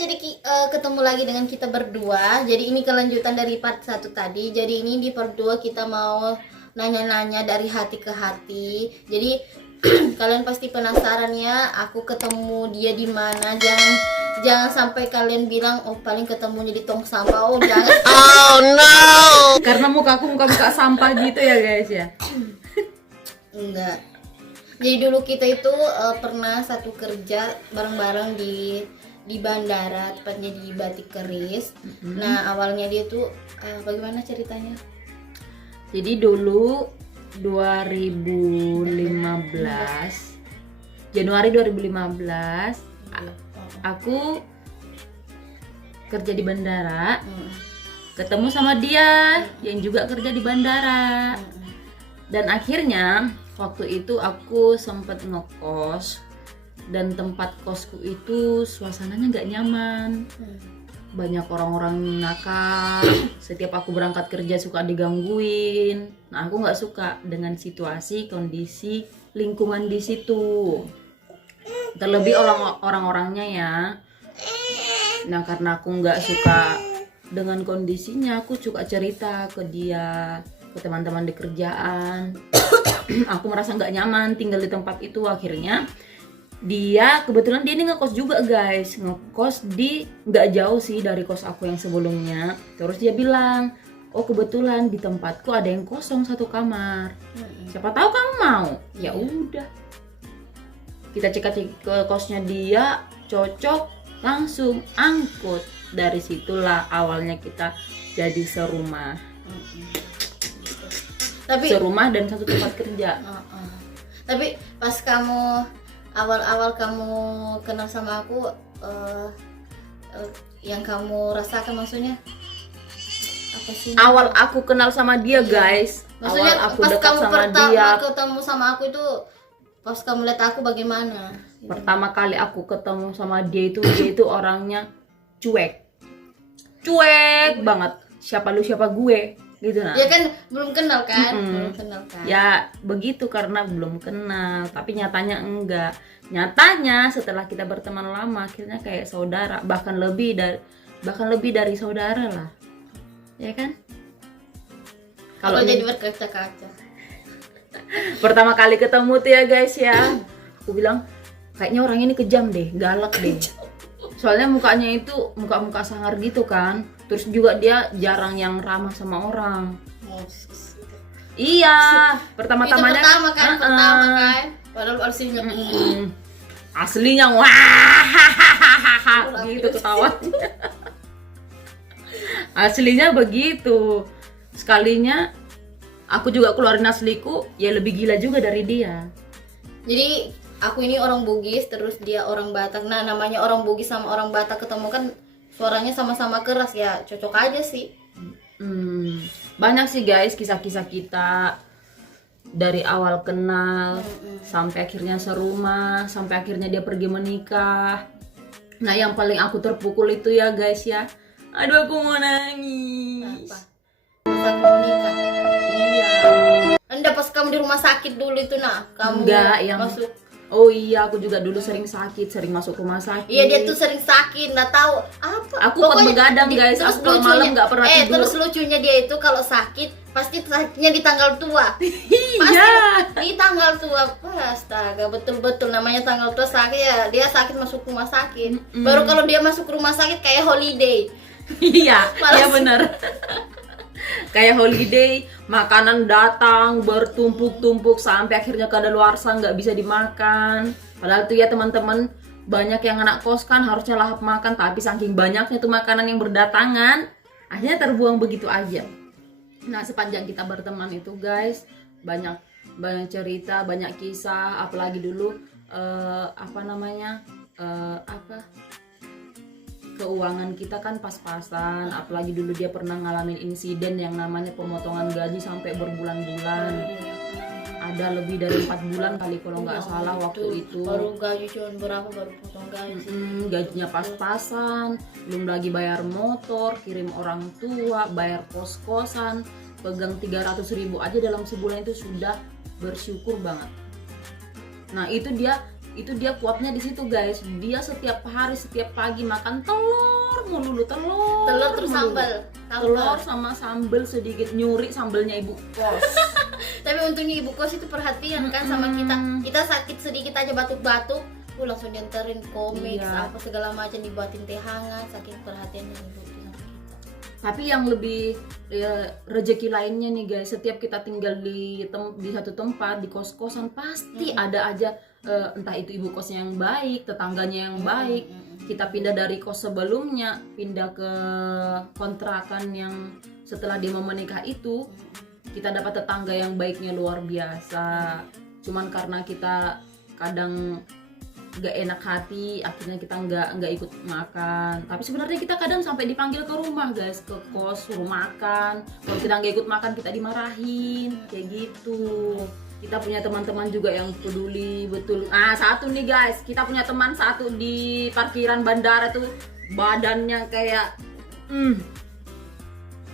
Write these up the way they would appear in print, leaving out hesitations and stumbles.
jadi ketemu lagi dengan kita berdua. Jadi ini kelanjutan dari part 1 tadi. Jadi ini di part 2 kita mau nanya-nanya dari hati ke hati. Jadi kalian pasti penasaran ya, aku ketemu dia di mana. Jangan sampai kalian bilang oh paling ketemunya di tong sampah. Oh jangan. Oh no. Karena mukaku muka sampah gitu ya guys ya. Enggak. Jadi dulu kita itu pernah satu kerja bareng-bareng di bandara, tepatnya di Batik Keris. Nah awalnya dia tuh bagaimana ceritanya? Jadi dulu 2015 Januari 2015 aku kerja di bandara, ketemu sama dia yang juga kerja di bandara. Dan akhirnya waktu itu aku sempat ngekos, dan tempat kosku itu suasananya nggak nyaman. Banyak orang-orang nakal. Setiap aku berangkat kerja suka digangguin. Nah aku nggak suka dengan situasi, kondisi, lingkungan di situ. Terlebih orang-orangnya ya. Nah karena aku nggak suka dengan kondisinya, aku suka cerita ke dia, ke teman-teman di kerjaan. Aku merasa nggak nyaman tinggal di tempat itu. Akhirnya dia kebetulan dia ini ngekos juga guys, ngekos di nggak jauh sih dari kos aku yang sebelumnya. Terus dia bilang, oh kebetulan di tempatku ada yang kosong satu kamar, siapa tahu kamu mau. Ya udah, kita cek ke kosnya dia, cocok, langsung angkut. Dari situlah awalnya kita jadi serumah. Serumah dan satu tempat kerja. Tapi pas kamu awal-awal kamu kenal sama aku, yang kamu rasakan maksudnya apa sih? Awal aku kenal sama dia guys, Maksudnya awal aku pas dekat kamu sama pertama dia, ketemu sama aku itu, pas kamu lihat aku bagaimana? pertama kali aku ketemu sama dia itu orangnya cuek banget. Siapa lu siapa gue gitu. Nah Dia kan belum kenal kan? Belum kenal kan? ya begitu, karena belum kenal. Tapi nyatanya enggak. Nyatanya setelah kita berteman lama, akhirnya kayak saudara, bahkan lebih dari saudara lah, ya kan? Kalau jadi berkaca-kaca. Pertama kali ketemu tuh ya guys ya, aku bilang kayaknya orang ini kejam deh, galak deh. Soalnya mukanya itu muka sangar gitu kan. Terus juga dia jarang yang ramah sama orang. Iya, pertama-tamanya Itu pertama kan. Padahal aslinya aslinya wah gitu ketawanya. Aslinya begitu. Sekalinya aku juga keluarin asliku, ya lebih gila juga dari dia. Jadi aku ini orang Bugis, terus dia orang Batak. Nah namanya orang Bugis sama orang Batak ketemu kan suaranya sama-sama keras ya, cocok aja sih. Banyak sih guys kisah-kisah kita dari awal kenal sampai akhirnya serumah, sampai akhirnya dia pergi menikah. Nah yang paling aku terpukul itu ya guys ya, aduh aku mau nangis. Apa? Pas aku menikah. Iya. Anda pas kamu di rumah sakit dulu itu nah, kamu Enggak, yang masuk. Oh iya, aku juga dulu sering sakit, sering masuk rumah sakit. Iya dia tuh sering sakit, nggak tahu apa. Aku kuat begadang guys, terus aku kalau malam nggak pernah tidur. Terus lucunya dia itu kalau sakit pasti sakitnya di tanggal tua. Iya. Di tanggal tua, astaga, betul-betul namanya tanggal tua sakit ya. Dia sakit masuk rumah sakit. Baru kalau dia masuk rumah sakit kayak holiday. Iya, Malas. iya benar. Kayak holiday, makanan datang bertumpuk-tumpuk sampai akhirnya kadaluarsa nggak bisa dimakan. Padahal tuh ya teman-teman, banyak yang anak kos kan harusnya lahap makan, tapi saking banyaknya tuh makanan yang berdatangan, akhirnya terbuang begitu aja. Nah sepanjang kita berteman itu guys, banyak cerita, banyak kisah, apalagi dulu keuangan kita kan pas-pasan. Apalagi dulu dia pernah ngalamin insiden yang namanya pemotongan gaji sampai berbulan-bulan. Ada lebih dari 4 bulan kali kalau nggak salah waktu itu. Baru gaji cuma berapa, baru potong gaji. Gajinya pas-pasan, belum lagi bayar motor, kirim orang tua, bayar kos-kosan, pegang 300.000 aja dalam sebulan itu sudah bersyukur banget. Nah itu itu dia kuatnya di situ guys. Dia setiap hari, setiap pagi makan telur melulu, Telur terus melulu. sambal. Telur sama sambal sedikit, nyuri sambelnya ibu kos. Tapi untungnya ibu kos itu perhatian kan sama kita. Kita sakit sedikit aja batuk-batuk, langsung dianterin komik, Iya. apa segala macam, dibuatin teh hangat, saking perhatiannya ibu itu sama kita. Tapi yang lebih rezeki lainnya nih guys, setiap kita tinggal di satu tempat, di kos-kosan, pasti ada aja entah itu ibu kosnya yang baik, tetangganya yang baik. Kita pindah dari kos sebelumnya, pindah ke kontrakan yang setelah dia mau menikah itu, kita dapat tetangga yang baiknya luar biasa. Cuman karena kita kadang gak enak hati, akhirnya kita nggak ikut makan. Tapi sebenarnya kita kadang sampai dipanggil ke rumah guys, ke kos suruh makan. Kalau kita nggak ikut makan kita dimarahin, kayak gitu. Kita punya teman-teman juga yang peduli betul. Satu nih guys, kita punya teman satu di parkiran bandara tuh, badannya kayak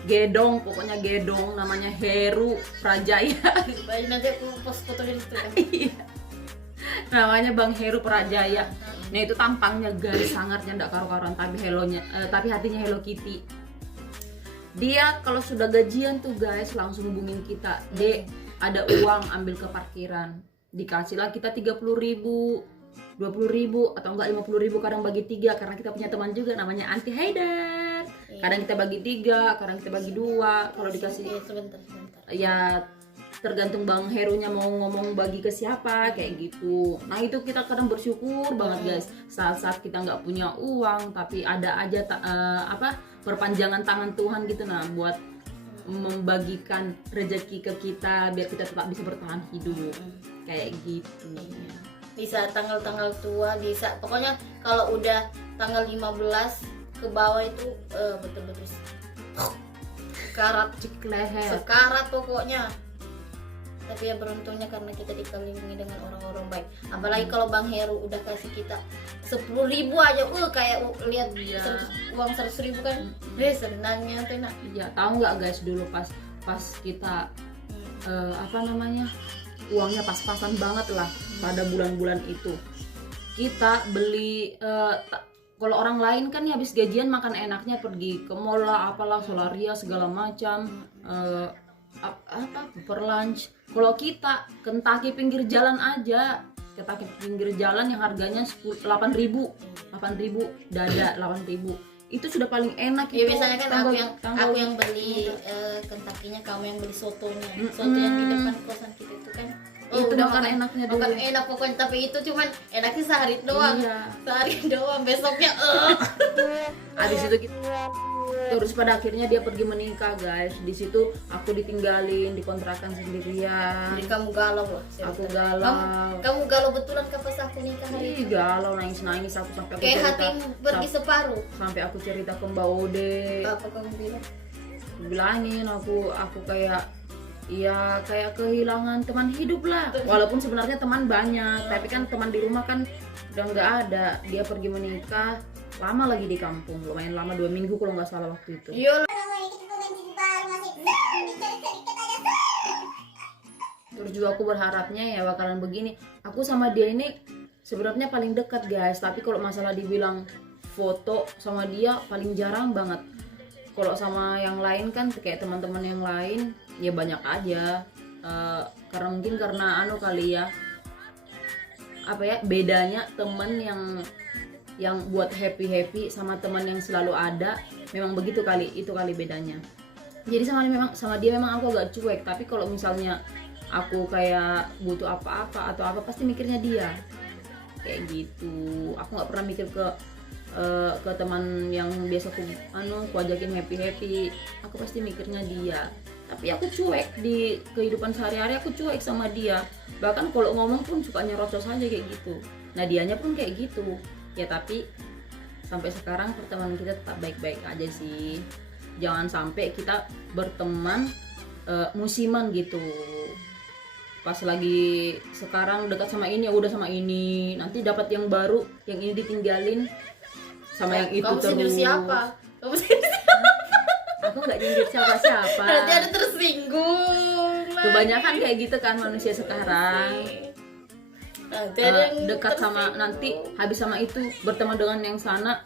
gedong, pokoknya gedong, namanya Heru Prajaya. Baik, nanti aku post foto di situ kan. Namanya Bang Heru Prajaya. Nah itu tampangnya guys, sangatnya ndak karu-karuan, tapi hatinya Hello Kitty. Dia kalau sudah gajian tuh guys langsung hubungin kita, Dek ada uang ambil ke parkiran, dikasih lah kita 30.000, 20.000 atau enggak 50.000, kadang bagi 3 karena kita punya teman juga namanya Anti Haidar. Kadang kita bagi 3, kadang kita bagi 2. Kalau dikasih sebentar. ya tergantung Bang Herunya mau ngomong bagi ke siapa kayak gitu. Nah itu kita kadang bersyukur banget guys, saat-saat kita nggak punya uang tapi ada aja perpanjangan tangan Tuhan gitu, nah buat membagikan rezeki ke kita biar kita tetap bisa bertahan hidup kayak gitu. Bisa tanggal-tanggal tua, bisa pokoknya kalau udah tanggal 15 ke bawah itu betul-betul sekarat pokoknya. Tapi ya beruntungnya karena kita dikelilingi dengan orang-orang baik. Apalagi kalau Bang Heru udah kasih kita 10.000 aja, kayak lihat uang 100.000 kan, senangnya tuh nak. Iya, tahu nggak guys, dulu pas kita uangnya pas-pasan banget lah pada bulan-bulan itu. Kita beli kalau orang lain kan ya habis gajian makan enaknya pergi ke mall lah, apalah, Solaria segala macam, per lunch. Kalau kita Kentucky pinggir jalan aja, Kentucky pinggir jalan yang harganya 8.000 dada 8.000 itu sudah paling enak. Ya itu biasanya kan aku yang beli Kentucky-nya, kamu yang beli sotonya. Soto yang di depan kosan kita itu kan. Itu makan enaknya dulu. Makan enak pokoknya, tapi itu cuman enaknya sehari doang. Iya. Sehari doang, besoknya Habis itu kita terus pada akhirnya dia pergi menikah guys. Di situ aku ditinggalin di kontrakan sendirian. Jadi kamu galau loh. Aku galau. Kamu galau betulan pas aku nikah hari itu. Galau, nangis aku sampai aku kayak cerita. hatimu pergi separuh. Sampai aku cerita ke Mbak Ode. Apa kamu bilang? Bilangin aku kayak kehilangan teman hidup lah. Walaupun sebenarnya teman banyak, tapi kan teman di rumah kan udah nggak ada. Dia pergi menikah, lama lagi di kampung, lumayan lama, 2 minggu kalau nggak salah waktu itu. Iya. Terus juga aku berharapnya ya bakalan begini. Aku sama dia ini sebenarnya paling dekat guys, tapi kalau masalah dibilang foto sama dia paling jarang banget. Kalau sama yang lain kan kayak teman-teman yang lain ya banyak aja, karena mungkin karena kali ya, bedanya temen yang buat happy sama teman yang selalu ada, memang begitu kali, itu kali bedanya. Jadi sama dia memang aku agak cuek, tapi kalau misalnya aku kayak butuh apa-apa atau apa pasti mikirnya dia kayak gitu. Aku nggak pernah mikir ke teman yang biasa aku ajakin happy, aku pasti mikirnya dia. Tapi aku cuek di kehidupan sehari-hari, aku cuek sama dia. Bahkan kalau ngomong pun suka nyerocos aja kayak gitu. Nah dianya pun kayak gitu. Ya tapi sampai sekarang pertemanan kita tetap baik-baik aja sih. Jangan sampai kita berteman musiman gitu. Pas lagi sekarang dekat sama ini ya udah sama ini, nanti dapat yang baru, yang ini ditinggalin sama yang itu kamu terus. sindir siapa? Kamu sindir siapa? Aku nggak nyindir siapa-siapa. Nanti ada tersinggung. Kebanyakan kayak gitu kan manusia sekarang. dekat sama nanti habis sama itu berteman dengan yang sana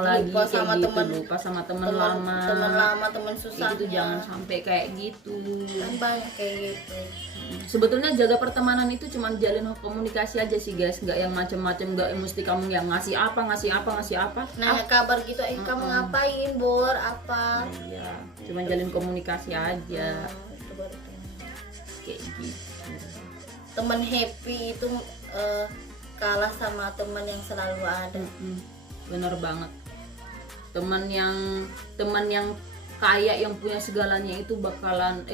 lagi lupa kayak sama gitu, teman, lupa sama teman lama, teman susah itu jangan sampai kayak gitu. kan banyak kayak gitu. Sebetulnya jaga pertemanan itu cuma jalin komunikasi aja sih guys, nggak yang macem-macem, nggak yang mesti kamu yang ngasih apa Nanya kabar gitu, kamu ngapain Bor, apa iya, cuma jalin komunikasi aja. Itu baru teman. Kayak gitu. Teman happy itu kalah sama teman yang selalu ada. Bener banget. Teman yang kaya, yang punya segalanya itu bakalan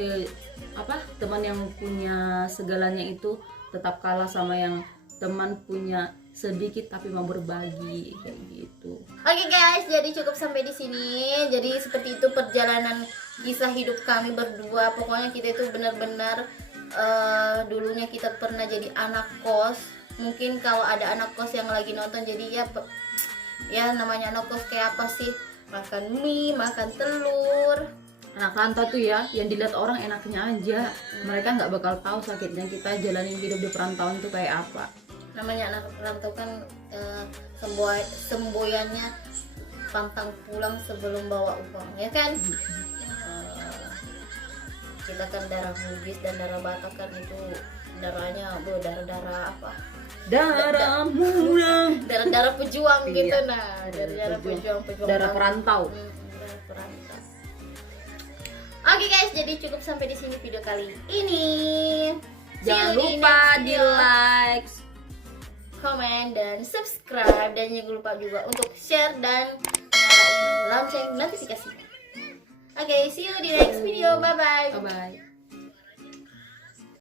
teman yang punya segalanya itu tetap kalah sama yang teman punya sedikit tapi mau berbagi, kayak gitu. Oke guys, jadi cukup sampai di sini. Jadi seperti itu perjalanan kisah hidup kami berdua. Pokoknya kita itu benar-benar dulunya kita pernah jadi anak kos. Mungkin kalau ada anak kos yang lagi nonton, jadi ya namanya anak kos kayak apa sih? Makan mie, makan telur. Anak rantau tuh ya, yang dilihat orang enaknya aja. Mereka nggak bakal tahu sakitnya kita jalanin hidup di perantauan itu kayak apa. Namanya anak rantau kan semboyannya pantang pulang sebelum bawa uang, ya kan? Kita kan darah Bugis dan darah Batak kan itu darahnya darah apa? Darah muda, darah pejuang gitu. Iya. Nah, darah pejuang darah perantau. Darah perantau. Oke guys, jadi cukup sampai di sini video kali ini. Jangan lupa di like, komen dan subscribe, dan jangan lupa juga untuk share dan nyalain lonceng notifikasinya. Oke, see you di next video. Bye bye. bye bye.